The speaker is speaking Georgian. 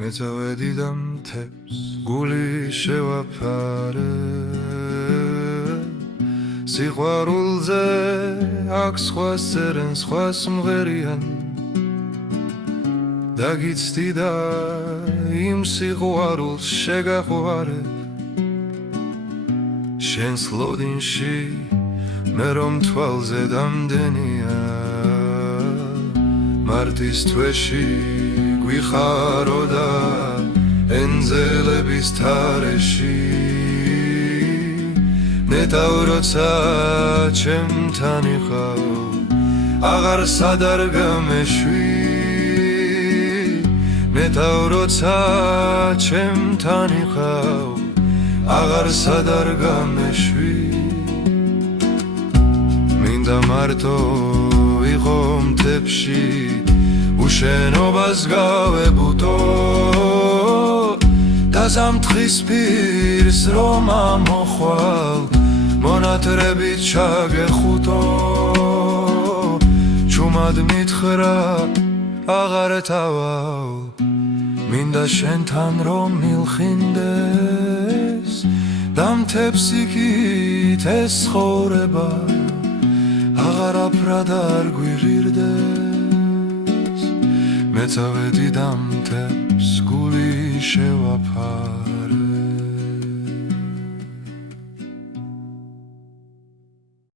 მეწავედი და მთებს გული შევაფარე სიყვარულზე აქ სხვას წერენ სხვას მღერიან და გიცდი და იმ სიყვარულს შეგაყვარე შენს ლოდინში მე რომ თვალზე დამდენია მარტის თვეში გვიხარო და ენძელების თარეში ნეტავ როცა ჩემთან იყავ აღარ სადარ გამეშვი ნეტავ როცა ჩემთან იყავ აღარ სადარ გამეშვი მინდა მარტო იყო მთებში უშენობას გავებუტო და ზამთრის პირს რომ ამოხვალ მონათრებით ჩაგეხუტო ჩუმად მითხრა აღარ თავავ მინდა შენთან რომ მილხინდეს და მთებს იქით ეს ცხოვრება აღარაფრად არ გვიღირდეს მეწავედი და მთებს გული შევაფარე